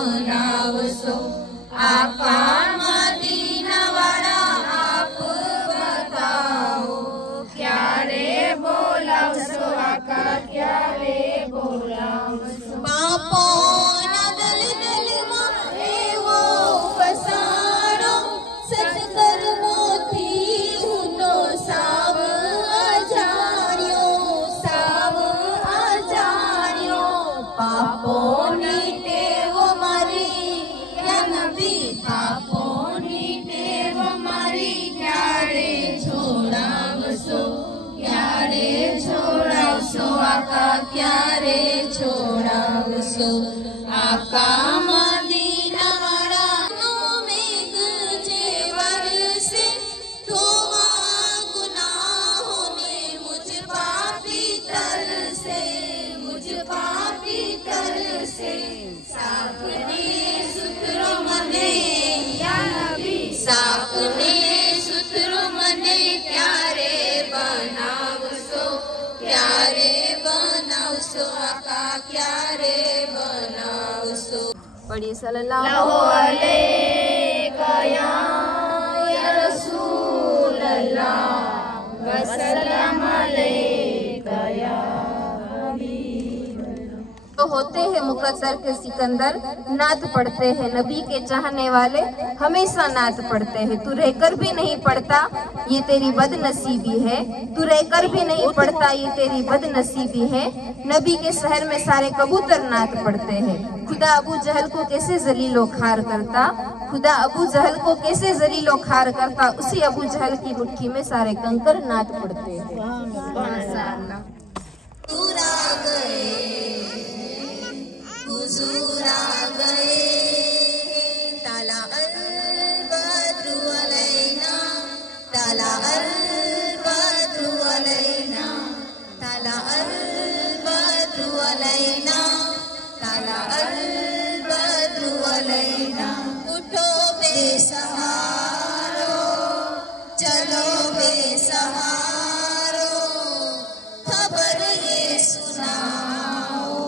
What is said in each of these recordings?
बनावसो आका मदीना वाला आप बताओ क्यारे बोलावसो आका क्यारे बोलावसो बापो ना दल दल मां एवो बसारो सत्कर मोती हुनो साव अजारियो पापो नीटे वो मरी नबी पापो नीटे वो मरी क्यारे छोड़ावसो आका क्यारे छोड़ावसो आका मदीना वाला नो मेघ जेवर से धोवा गुनाहों ने मुझ पापी तर से साफने सुथरो मने या नबी साफने सुथरो मने क्यारे बनावसो आका क्यारे बनावसो पढ़िए सल्लल्लाहु अलैका या रसूल अल्लाह वसल्लम अलैका या तो होते हैं मुकद्दर के सिकंदर, नात पढ़ते हैं नबी के चाहने वाले, हमेशा नात पढ़ते हैं। तू रहकर भी नहीं पढ़ता ये तेरी बदनसीबी है, तू रहकर भी नहीं पढ़ता ये तेरी बदनसीबी है। नबी के शहर में सारे कबूतर नात पढ़ते हैं। खुदा अबू जहल को कैसे जलीलो खार करता, खुदा अबू जहल को कैसे जलीलो खार करता, उसी अबू जहल की मुट्ठी में सारे कंकर नात पढ़ते हैं। हुजूर आ गए ताला अल बद्रु अलैना ताला अल बद्रु अलैना ताला अल बद्रु अलैना ताला अल बद्रु अलैना उठो बेसहारो चलो बेसहारो खबर ये सुनाओ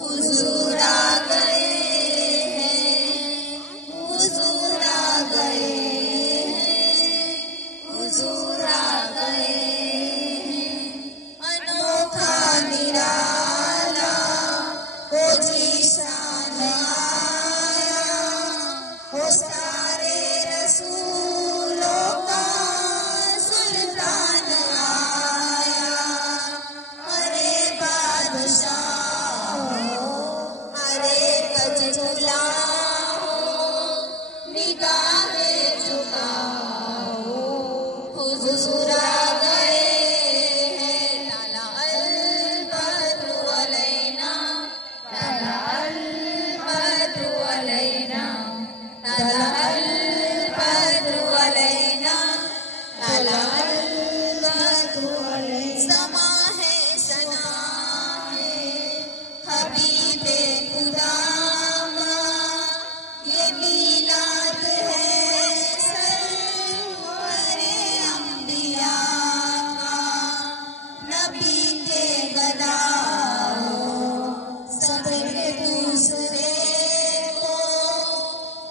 हुजूर आ गए हैं हुजूर आ गए हैं हुजूर आ गए हैं अनोखा निराला हो जीशान आया हो सारे रसूलों का सुल्तान आया अरे बादशाह निगाहें झुकाओ हुजूर आ गए हैं ताला अल बद्रु अलैना ताला अल बद्रु अलैना ताला अल बद्रु अलैना ताला अल बद्रु अलैना समा है सना है हबीबे खुदा मीलाद है सरवरे अंबिया का नबी के गदाओ सबके दूसरे को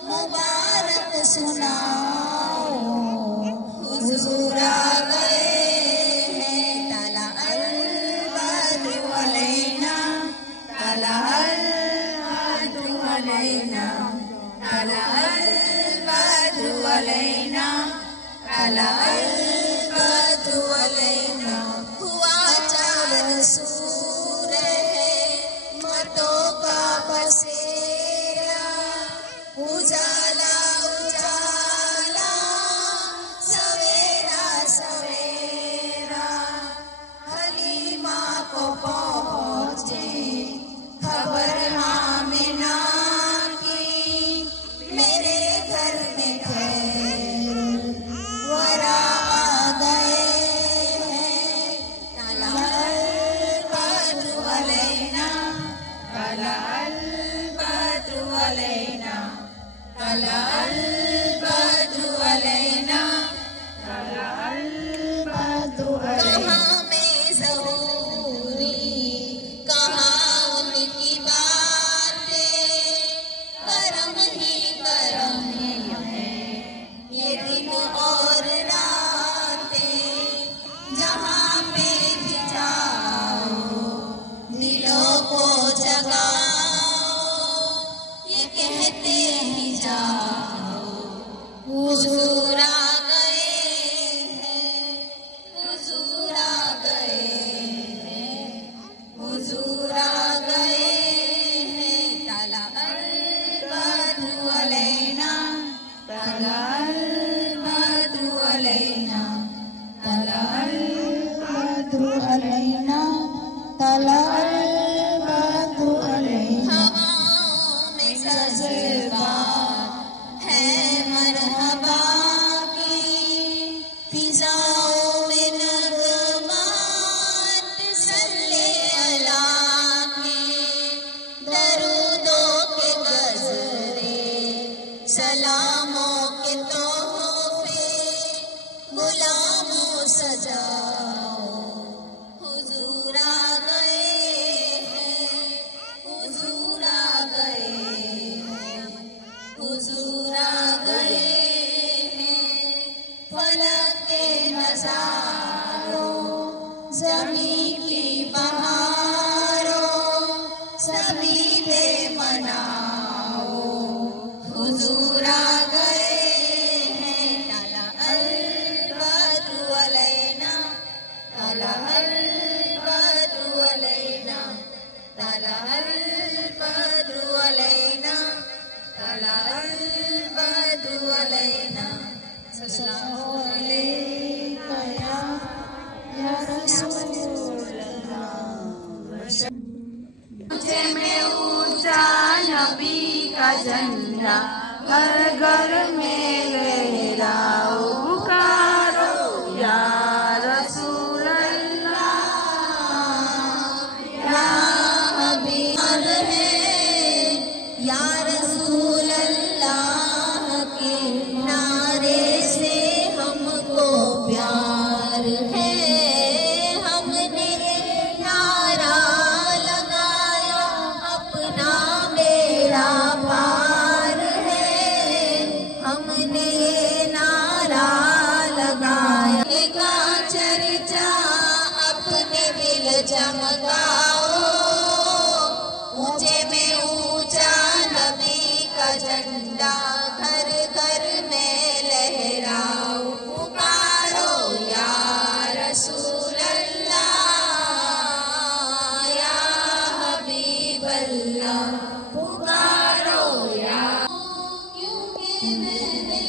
मुबारक सुनाओ हुजूर आ गए हैं ताला अल बद्रु अलैना ताला अल बद्रु अलैना ताला अल बद्रु अलैना ताला अल बद्रु अलैना हुआ चांद सूरज है मर्दों का बसेरा उजाला उजाला सवेरा सवेरा हलीमा को पहुंचे खबर आमिना मेरे घर में खैर वरा आ गए हैं ताला अल बद्रु अलैना ताला अल बद्रु अलैना ताला अल बद्रु अलैना ताला अल बद्रु अलैना कहाँ में ज़हूरी कहाँ उनकी बातें हुजूर आ गए हैं, हुजूर आ गए हैं, हुजूर आ गए हैं। तला अल बद्रु अलैना, तला अल बद्रु अलैना, तला अल बद्रु अलैना, तला अल बद्रु अलैना। हवाओं में जज्बा है मरहबा की, फिजाओं में नगमात सल्ले अला के, दरूदों के गजरे सलामों के तोहफे गुलामों सजाओ। हुजूर आ गए हैं, हुजूर आ गए हैं, हुजूर आ गए हैं। फलक के नज़ारों, ज़मीं की बहारों, सभी दे मनाओ। हुजूर आ गए हैं। तला अल बद्रु अलैना, तला अल बद्रु अलैना, तला अल बद्रु अलैना, तला अल बद्रु अलैना। सल्लल्लाहु अलैका या रसूलल्लाह। ऊंचे में ऊंचा नबी का झंडा, हर घर में लहराओ। पुकारो या रसूल अल्लाह, या हबीब है, या रसूल अल्लाह के नारे से हमको प्यार है। हमने नारा लगाया, अपना बेड़ा पार है। हमने नारा लगाया का चर्चा अपने दिल चमकाओ। ऊंचे में ऊंचा नबी का झंडा, घर घर में लहराओ। पुकारो या रसूल अल्लाह, या हबीब अल्लाह। पुकारो या, क्योंकि मैंने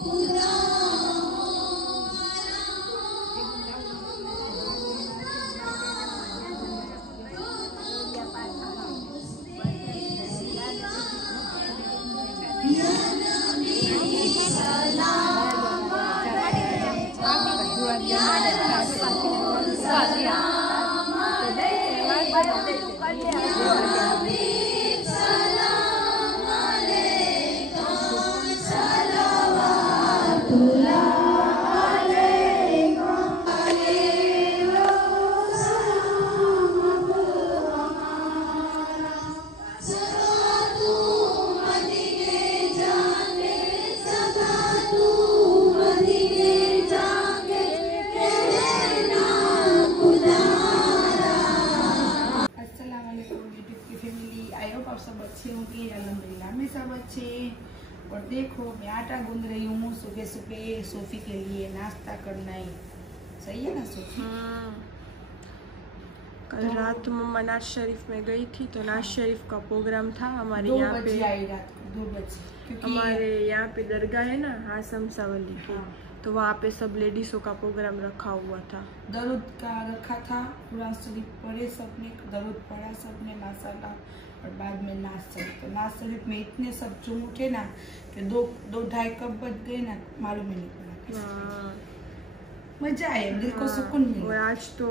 खुदा आप सब अच्छे होंगे, अल्हम्दुलिल्लाह मैं सब अच्छे। और देखो मैं आटा गूंद रही हूँ सुबह सुबह सोफी के लिए नाश्ता करना है। सही है ना सोफी? कल रात मम्मा नाज शरीफ में गई थी, तो नाज शरीफ का प्रोग्राम था हमारे 2 यहाँ बजे पे। आई रात को 2 बजे, क्योंकि हमारे यहाँ पे दरगाह है ना हासम सावली की, हाँ। तो वहाँ पे सब लेडीजों का प्रोग्राम रखा हुआ था। दरूद का रखा था, कुरान शरीफ पढ़े सबने, दरूद पढ़ा सबने माशाल्लाह, और बाद में नाज शरीफ। तो नाज शरीफ में इतने सब जुम उठे ना कि 2-2-2:30 कब बज गए ना मालूम ही नहीं पड़ा। हाँ। मजा आया, दिल को सुकून और मिला। आज तो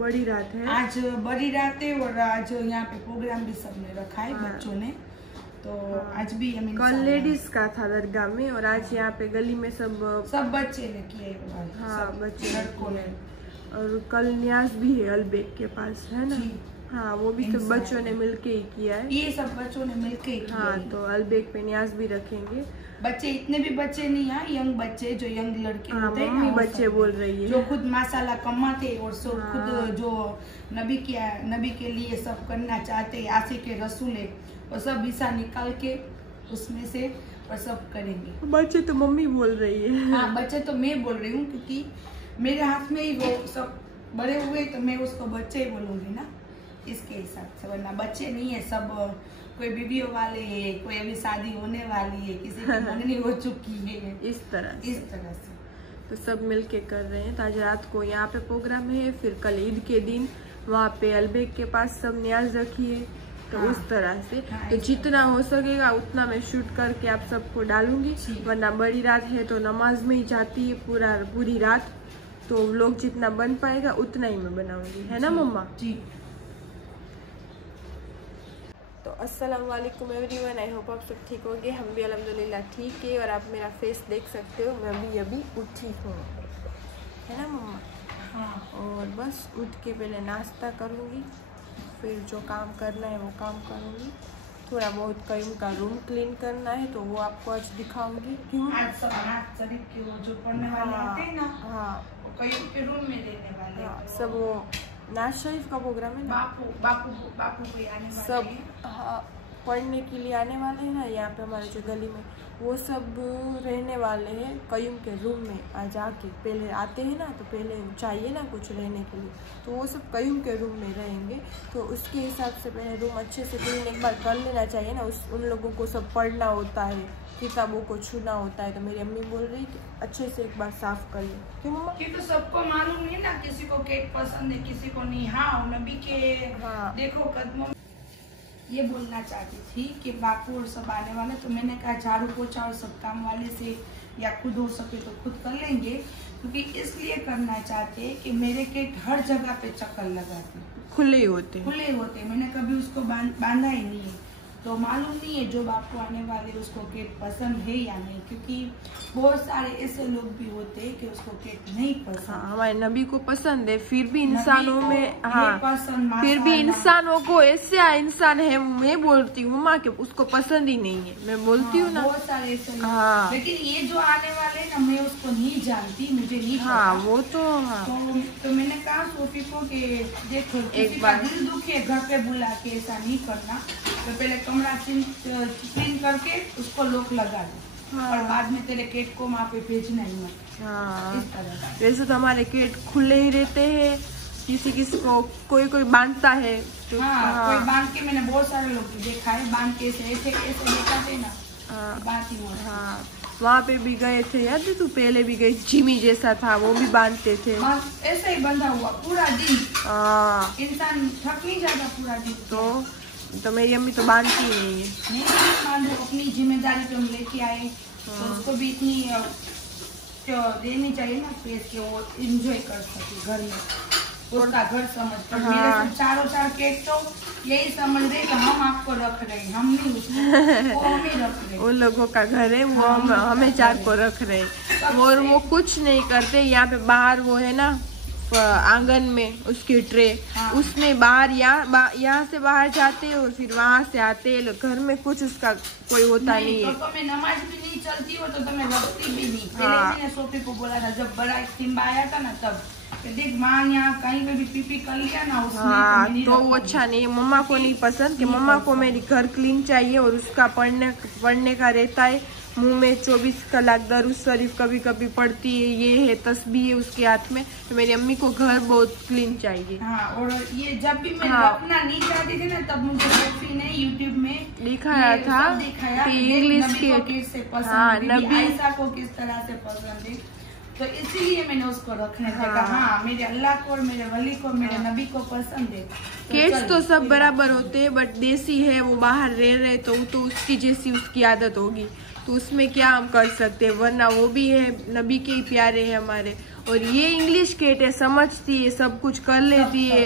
बड़ी रात है। आज बड़ी रात है, और आज यहाँ पे प्रोग्राम भी सबने रखा है बच्चों ने। तो आज भी हम कल लेडीज का था दरगाह में, और आज यहाँ पे गली में सब बच्चे ने किए हुआ है। हाँ सब बच्चे लड़कों ने। और कल न्याज भी है अलबेग के पास, है ना? जी। हाँ, वो भी सब बच्चों ने मिलके ही किया है। ये सब बच्चों ने मिलके ही किया हाँ, है। तो अलबेग पे न्याज भी रखेंगे। बच्चे इतने भी बच्चे नहीं हैं, यंग बच्चे, जो यंग लड़के होते हैं, मम्मी वो बच्चे सब बोल रही है, जो खुद माशाल्लाह कमाते और हाँ। खुद जो नबी के लिए सब करना चाहते, आशिक रसूल है, वो सब हिस्सा निकाल के उसमें से और सब करेंगे। बच्चे तो मम्मी बोल रही है। हाँ, बच्चे तो मैं बोल रही हूँ, क्योंकि मेरे हाथ में ही वो सब बड़े हुए, तो मैं उसको बच्चे ही बोलूँगी ना, इसके हिसाब से। वरना बच्चे नहीं है, सब कोई वीडियो वाले है, कोई अभी शादी होने वाली है, किसी की मंगनी हो चुकी है, इस तरह से। तो सब मिलके कर रहे हैं। तो आज रात को यहाँ पे प्रोग्राम है, फिर कल ईद के दिन वहाँ पे अलबेग के पास सब न्याज रखी है। तो हाँ, उस तरह से हाँ, तो जितना हो सकेगा उतना मैं शूट करके आप सबको डालूंगी। वरना बड़ी रात है तो नमाज में ही जाती है पूरी रात, तो व्लॉग जितना बन पाएगा उतना ही मैं बनाऊंगी, है ना मम्मा? जी। तो अस्सलाम वालेकुम एवरीवन, आई होप आप सब ठीक होंगे। हम भी अल्हम्दुलिल्लाह ठीक है। और आप मेरा फेस देख सकते हो, मैं भी अभी उठी हूँ, है ना मम्मा? हाँ। और बस उठ के पहले नाश्ता करूँगी, फिर जो काम करना है वो काम करूँगी। थोड़ा बहुत कहीं का रूम क्लीन करना है तो वो आपको आज दिखाऊंगी। क्यों? आज सब नाज शरीफ के वो जो पढ़ने वाले आते हैं ना, हाँ, वो कहीं के रूम में देने वाले। हाँ, सब वो नाज शरीफ का प्रोग्राम है ना, बापू कोई आने वाले सब हैं। हाँ, पढ़ने के लिए आने वाले हैं ना यहाँ पे हमारे जो गली में, वो सब रहने वाले हैं कयूम के रूम में। आज आके पहले आते हैं ना, तो पहले चाहिए ना कुछ रहने के लिए, तो वो सब कयूम के रूम में रहेंगे। तो उसके हिसाब से पहले रूम अच्छे से क्लीन एक बार कर लेना चाहिए ना। उन लोगों को सब पढ़ना होता है, किताबों को छूना होता है। तो मेरी अम्मी बोल रही कि अच्छे से एक बार साफ कर ले। क्यों मम्मा? कि तो सबको मालूम नहीं ना, किसी को केक पसंद है, किसी को नहीं। हाँ, नबी के हाँ। देखो कदमों ये बोलना चाहती थी कि बापू और सब आने वाले, तो मैंने कहा झाड़ू पोछा और सब काम वाले से, या खुद हो सके तो खुद कर लेंगे, क्योंकि इसलिए करना चाहते हैं कि मेरे केक हर जगह पे चक्कर लगाते, खुले ही होते, मैंने कभी उसको बांधा ही नहीं है। तो मालूम नहीं है जो बापू आने वाले उसको केक पसंद है या नहीं, क्योंकि बहुत सारे ऐसे लोग भी होते हैं कि उसको केक नहीं पसंद। हाँ, हमारे नबी को पसंद है, फिर भी इंसानों में, हाँ, फिर भी माशाअल्लाह। इंसानों को ऐसे इंसान है, मैं बोलती हूँ माँ के उसको पसंद ही नहीं है, मैं बोलती हूँ ना। बहुत सारे ऐसे लोग। हाँ, लेकिन ये जो आने वाले ना, मैं उसको नहीं जानती, मुझे नहीं पता। हाँ, वो तो हाँ। तो मैंने कहा सोफी को कि देखो किसी का दिल दुखे घर पे बुला के ऐसा नहीं करना, तो पहले कमरा क्लीन करके उसको लॉक लगा दो। हाँ। और बाद में तेरे केक को वहाँ पे भेजना ही मत। हाँ, इस तरह। वैसे तो हमारे केक खुले ही रहते हैं, किसी को कोई बांधता है तो हाँ, कोई बांध के, मैंने बहुत सारे लोग देखा है बांध के ऐसे देखा थे ना। हाँ, बात ही हाँ, वहाँ पे भी गए थे, याद है तू? पहले भी गई, जिमी जैसा था, वो भी बांधते थे। ऐसे ही बंधा हुआ पूरा दिन। हाँ, इंसान थक नहीं जाता पूरा दिन। तो मेरी अम्मी तो बांधती ही नहीं है। नहीं बांधो, अपनी जिम्मेदारी पे हम लेके आए, तो उसको भी इतनी तो देनी चाहिए ना स्पेस के वो एंजॉय कर सके घर में, उसका घर समझ कर। हाँ। मेरे सब चारों केक तो यही समझ रहे कि हम आपको रख रहे हैं, हम नहीं उसको, वो हमें रख रहे। उन लोगों का घर है, वो हमें चार को रख रहे हैं। और वो कुछ नहीं करते। यहाँ पे बाहर वो है ना आंगन में उसकी ट्रे, हाँ। उसमें बाहर यहाँ से बाहर जाते और फिर वहाँ से आते। घर में कुछ उसका कोई होता नहीं है। तो मैं नमाज भी नहीं चलती हो तो मैं रखती भी नहीं। हाँ। मैंने सोफी को बोला था जब बड़ा सिम्बा आया था ना, तब देख माँ यहाँ कहीं पे भी पीपी कर लिया ना उसने, हाँ, तो वो अच्छा नहीं है। मम्मा को नहीं पसंद कि मम्मा को मेरी घर क्लीन चाहिए और उसका पढ़ने का रहता है। मुंह में 24 कलाक दरूद शरीफ कभी कभी पढ़ती है, ये है तस्बीह है उसके हाथ में। तो मेरी अम्मी को घर बहुत क्लीन चाहिए। हाँ, और ये जब भी मैं रखना नहीं चाहती थी ना, तब मुझे सोफी ने यूट्यूब में दिखाया था कि इंग्लिश के, हाँ, नबी आयशा को किस तरह से पसंद है, तो इसीलिए मैंने उसको रखने से कहा। हाँ, मेरे अल्लाह को और मेरे वली को, मेरे नबी को पसंद है। केक्स तो सब बराबर होते हैं, बट देसी है, वो बाहर रह रहे तो उसकी जैसी उसकी आदत होगी, तो उसमें क्या हम कर सकते हैं। वरना वो भी है, नबी के ही प्यारे हैं हमारे। और ये इंग्लिश केट है, समझती है, सब कुछ कर लेती है।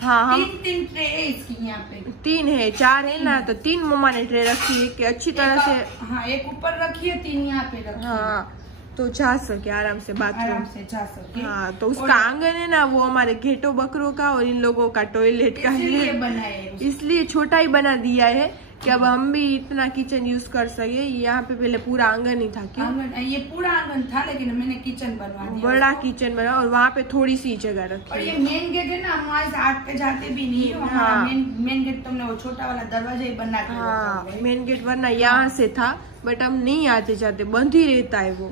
हाँ, हम तीन ट्रे है इसकी यहाँ पे, 3 है, 4 है ना, तो 3 मम्मा ने ट्रे रखी है कि अच्छी तरह से। हाँ, एक ऊपर रखी है, 3 यहाँ पे रखी है। हाँ, तो जा सके आराम से बाथरूम से जा सके। हाँ, तो उसका आंगन है ना, वो हमारे घेटो बकरों का और इन लोगों का टॉयलेट का है, बनाए, इसलिए छोटा ही बना दिया है कि अब हम भी इतना किचन यूज कर सके। यहाँ पे पहले पूरा आंगन ही था। क्यों? ये पूरा आंगन था, लेकिन मैंने किचन बनवा दिया, बड़ा किचन बना, और वहाँ पे थोड़ी सी जगह रखी। और ये मेन गेट है ना, वहाँ से आग पे जाते भी नहीं है। हाँ। मेन गेट तुमने वो छोटा वाला दरवाजा ही बना के हाँ, मेन गेट वरना यहाँ से था, बट हम नहीं आते जाते, बंद ही रहता है वो।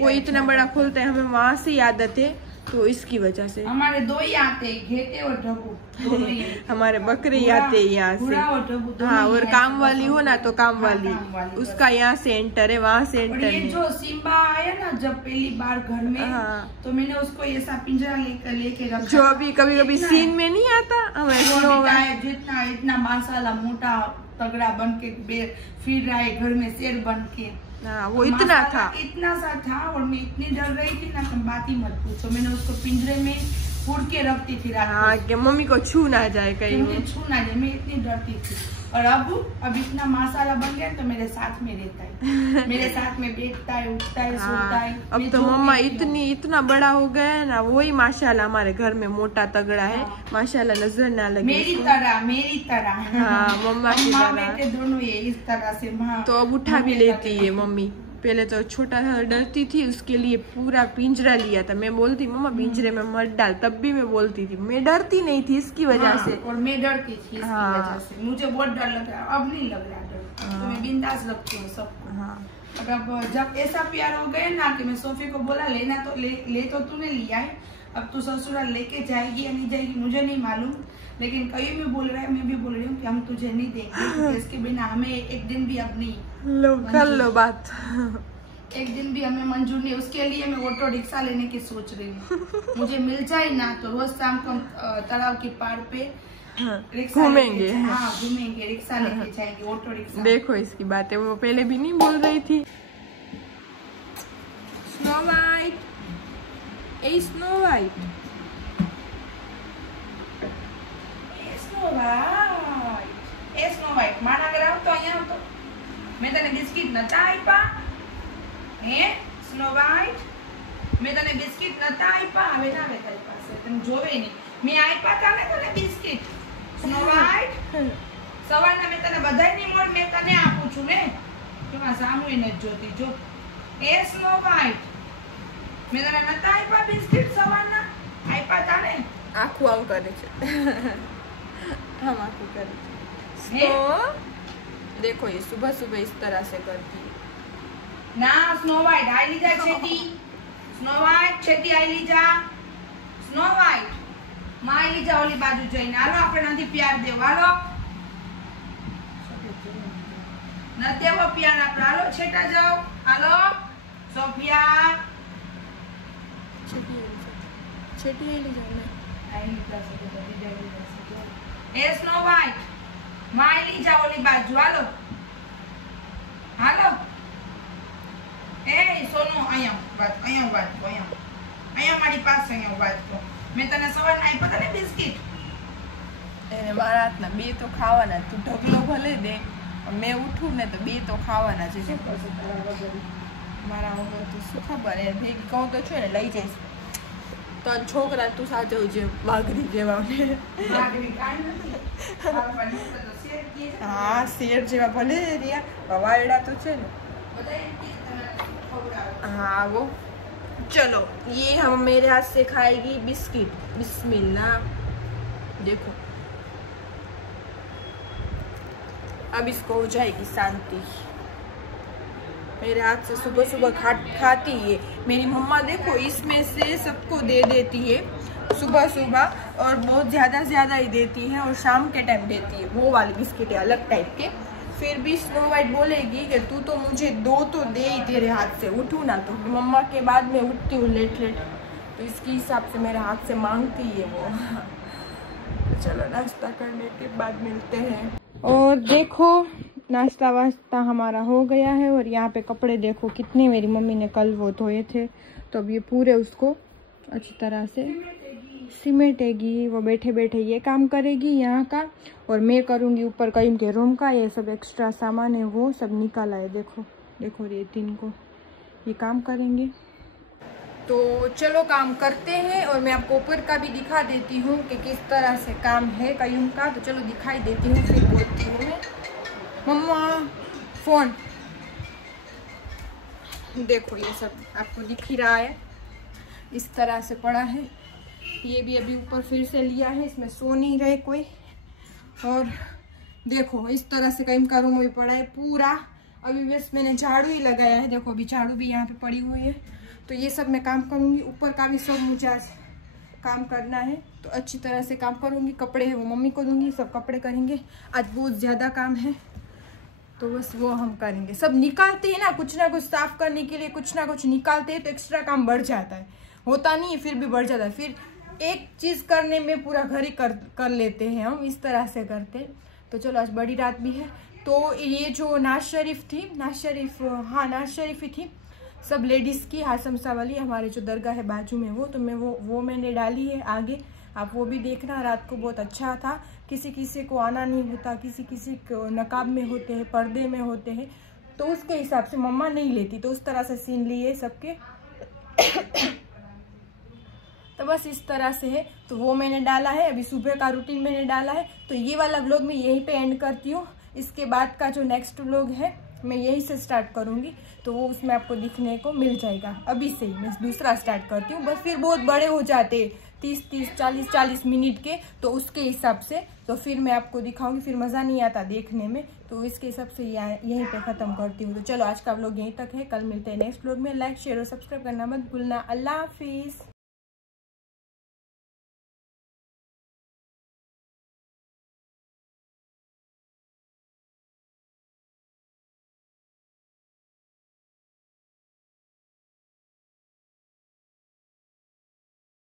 कोई इतना बड़ा खोलता है, हमें वहाँ से आदत है, तो इसकी वजह से हमारे दो ही आते हैं, घेटे और ढबू। हमारे बकरे आते हैं यहाँ से। हाँ, और काम वाली हो ना तो काम वाली, उसका यहाँ से एंटर है, वहाँ से एंटर है। जो सिम्बा आया ना जब पहली बार घर में, तो मैंने उसको ऐसा पिंजरा लेके रखा, जो अभी कभी कभी सीन में नहीं आता हमें। जितना इतना माशाल्लाह मोटा तगड़ा बन के फिर रहा है घर में, शेर बन के। हाँ, वो इतना था, इतना सा था, और मैं इतनी डर रही थी ना, तुम बात ही मत पूछो। मैंने उसको पिंजरे में फूड़ के रखती थी रात हाँ, कि मम्मी को छू ना जाए कहीं, छू ना जाए, मैं इतनी डरती थी। और अब इतना माशाल्लाह बन गया तो मेरे साथ में रहता है, मेरे साथ में बैठता है, उठता है, सोता है। अब तो मम्मा इतना बड़ा हो गया है ना, वही माशाल्लाह हमारे घर में मोटा तगड़ा है। माशाल्लाह नजर ना लगे, मेरी तरह। हाँ, मम्मा की तरह दोनों ये इस तरह से। तो अब उठा भी लेती है मम्मी। पहले तो छोटा सा डरती थी, उसके लिए पूरा पिंजरा लिया था। मैं बोलती मम्मा पिंजरे में मत डाल, तब भी मैं बोलती थी, मैं डरती नहीं थी इसकी वजह से। और मैं डरती थी इसकी वजह से, मुझे बहुत डर लग रहा है। अब नहीं लग रहा डर, तो मैं बिंदास लगती हूँ सबको। और अब जब ऐसा प्यार हो गया ना कि मैं सोफी को बोला लेना तो ले तो तूने लिया है, अब तू ससुराल लेके जाएगी या नहीं जाएगी मुझे नहीं मालूम, लेकिन कई में बोल रहा है, मैं भी बोल रही हूँ कि हम तुझे नहीं देंगे, इसके बिना हमें एक दिन भी अब नहीं कर लो बात। एक दिन भी हमें मंजूर नहीं। उसके लिए मैं ऑटो रिक्शा लेने की सोच रही हूँ। मुझे मिल जाए ना तो रोज शाम को तालाब के पार पे घूमेंगे। हाँ, घूमेंगे, रिक्शा लेके जाएंगे, ऑटो रिक्शा। देखो इसकी बातें, वो पहले भी नहीं बोल रही थी। स्नो वाइट, ए स्नो वाइट, स्नो वाइट माना करा तो अहियां तो मैं तने बिस्किट नता आप्या હે સ્નો વાઇટ મેં તને બિસ્કિટ નતા આપ્યા હવે ના આવે તારી પાસે તને જોવે નહીં મેં આપ્યા તાને તને બિસ્કિટ સ્નો વાઇટ સવારના મેં તને બધાયની મોડ મેં તને આપું છું ને કેમાં સામુય ન જોતી જો એ સ્નો વાઇટ મેં તને નતા આપ્યા બિસ્કિટ સવારના આપ્યા તાને આખું આમ કરે છે हम आखू करे स्नो देखो ये सुबह सुबह इस तरह से करती है ना स्नो वाइट आई लीजा छेती स्नो वाइट छेती आई लीजा स्नो वाइट मां आई लीजा ओली बाजू जईने हालो આપણે નથી પ્યાર દેવો હાલો ન દેવો પ્યાર આપણે હાલો છેટા જાઓ હાલો સોફિયા छेटी आई लीजा मैं आई लीजा से दीदी आई लीजा से ए स्नो वाइट मां आई लीजा ओली बाजू हालो हालो ए सोनू અહીંયા મારી પાસે અહીંયા વાત કરો મેં તને સવારના આપ્યા તને બિસ્કિટ એને મારા હાથના બે તો ખાવાના તું ઢગલો ભલે દે મેં ઉઠું ને તો બે તો ખાવાના છે મારા વગર તો શું ખબર એ ભેગી કહું તો છે ને લઈ જઈશ તો છોકરા તું સાચવજે વાઘરી જેવા हाँ शेर जेवा भले रिया वायड़ा तो छे ने हाँ वो चलो ये हम मेरे हाथ से खाएगी बिस्किट बिस्मिल्लाह देखो अब इसको हो जाएगी शांति मेरे हाथ से सुबह सुबह खाती है मेरी मम्मा देखो इसमें से सबको दे देती है सुबह सुबह और बहुत ज़्यादा ही देती है और शाम के टाइम देती है वो वाली बिस्किट है अलग टाइप के फिर भी स्नो वाइट बोलेगी कि तू तो मुझे दो तो दे ही तेरे हाथ से उठूँ ना तो मम्मा के बाद में उठती हूँ लेट तो इसके हिसाब से मेरे हाथ से मांगती है वो तो चलो नाश्ता करने के बाद मिलते हैं और देखो नाश्ता वास्ता हमारा हो गया है और यहाँ पे कपड़े देखो कितने मेरी मम्मी ने कल वो धोए थे तो अब ये पूरे उसको अच्छी तरह से सिमेटेगी वो बैठे बैठे ये काम करेगी यहाँ का और मैं करूँगी ऊपर कहीं के रूम का ये सब एक्स्ट्रा सामान है वो सब निकाला है देखो देखो रेतिन को ये काम करेंगे तो चलो काम करते हैं और मैं आपको ऊपर का भी दिखा देती हूँ कि किस तरह से काम है कहीं का तो चलो दिखाई देती हूँ फिर बोलती हूँ मैं मम्मा फोन देखो, ये सब आपको दिख ही रहा है, इस तरह से पड़ा है। ये भी अभी ऊपर फिर से लिया है, इसमें सो नहीं रहे कोई। और देखो इस तरह से कहीं का रूम भी पड़ा है पूरा। अभी बस मैंने झाड़ू ही लगाया है, देखो अभी झाड़ू भी यहाँ पे पड़ी हुई है। तो ये सब मैं काम करूँगी, ऊपर का भी सब मुझे आज काम करना है, तो अच्छी तरह से काम करूँगी। कपड़े हैं वो मम्मी को दूँगी, सब कपड़े करेंगे। आज बहुत ज़्यादा काम है तो बस वो हम करेंगे। सब निकालते हैं ना कुछ साफ करने के लिए, कुछ ना कुछ निकालते हैं तो एक्स्ट्रा काम बढ़ जाता है। होता नहीं है फिर भी बढ़ जाता है, फिर एक चीज़ करने में पूरा घर ही कर लेते हैं हम, इस तरह से करते। तो चलो आज बड़ी रात भी है। तो ये जो नाज शरीफ ही थी, सब लेडीज़ की हासमसा वाली, हमारे जो दरगाह है बाजू में तो मैं वो मैंने डाली है आगे। आप वो भी देखना, रात को बहुत अच्छा था। किसी किसी को आना नहीं होता, किसी किसी को नकाब में होते हैं, पर्दे में होते हैं, तो उसके हिसाब से मम्मा नहीं लेती, तो उस तरह से सीन लिए सबके। तो बस इस तरह से है। तो वो मैंने डाला है, अभी सुबह का रूटीन मैंने डाला है। तो ये वाला व्लॉग मैं यहीं पे एंड करती हूँ। इसके बाद का जो नेक्स्ट व्लॉग है मैं यहीं से स्टार्ट करूँगी, तो वो उसमें आपको दिखने को मिल जाएगा। अभी से ही मैं दूसरा स्टार्ट करती हूँ, बस फिर बहुत बड़े हो जाते 30-30, 40-40 मिनट के, तो उसके हिसाब से तो फिर मैं आपको दिखाऊंगी, फिर मज़ा नहीं आता देखने में। तो इसके हिसाब से यहीं पे ख़त्म करती हूँ। तो चलो आज का व्लॉग यहीं तक है, कल मिलते हैं नेक्स्ट व्लॉग में। लाइक शेयर और सब्सक्राइब करना मत भूलना। अल्लाह हाफिज़।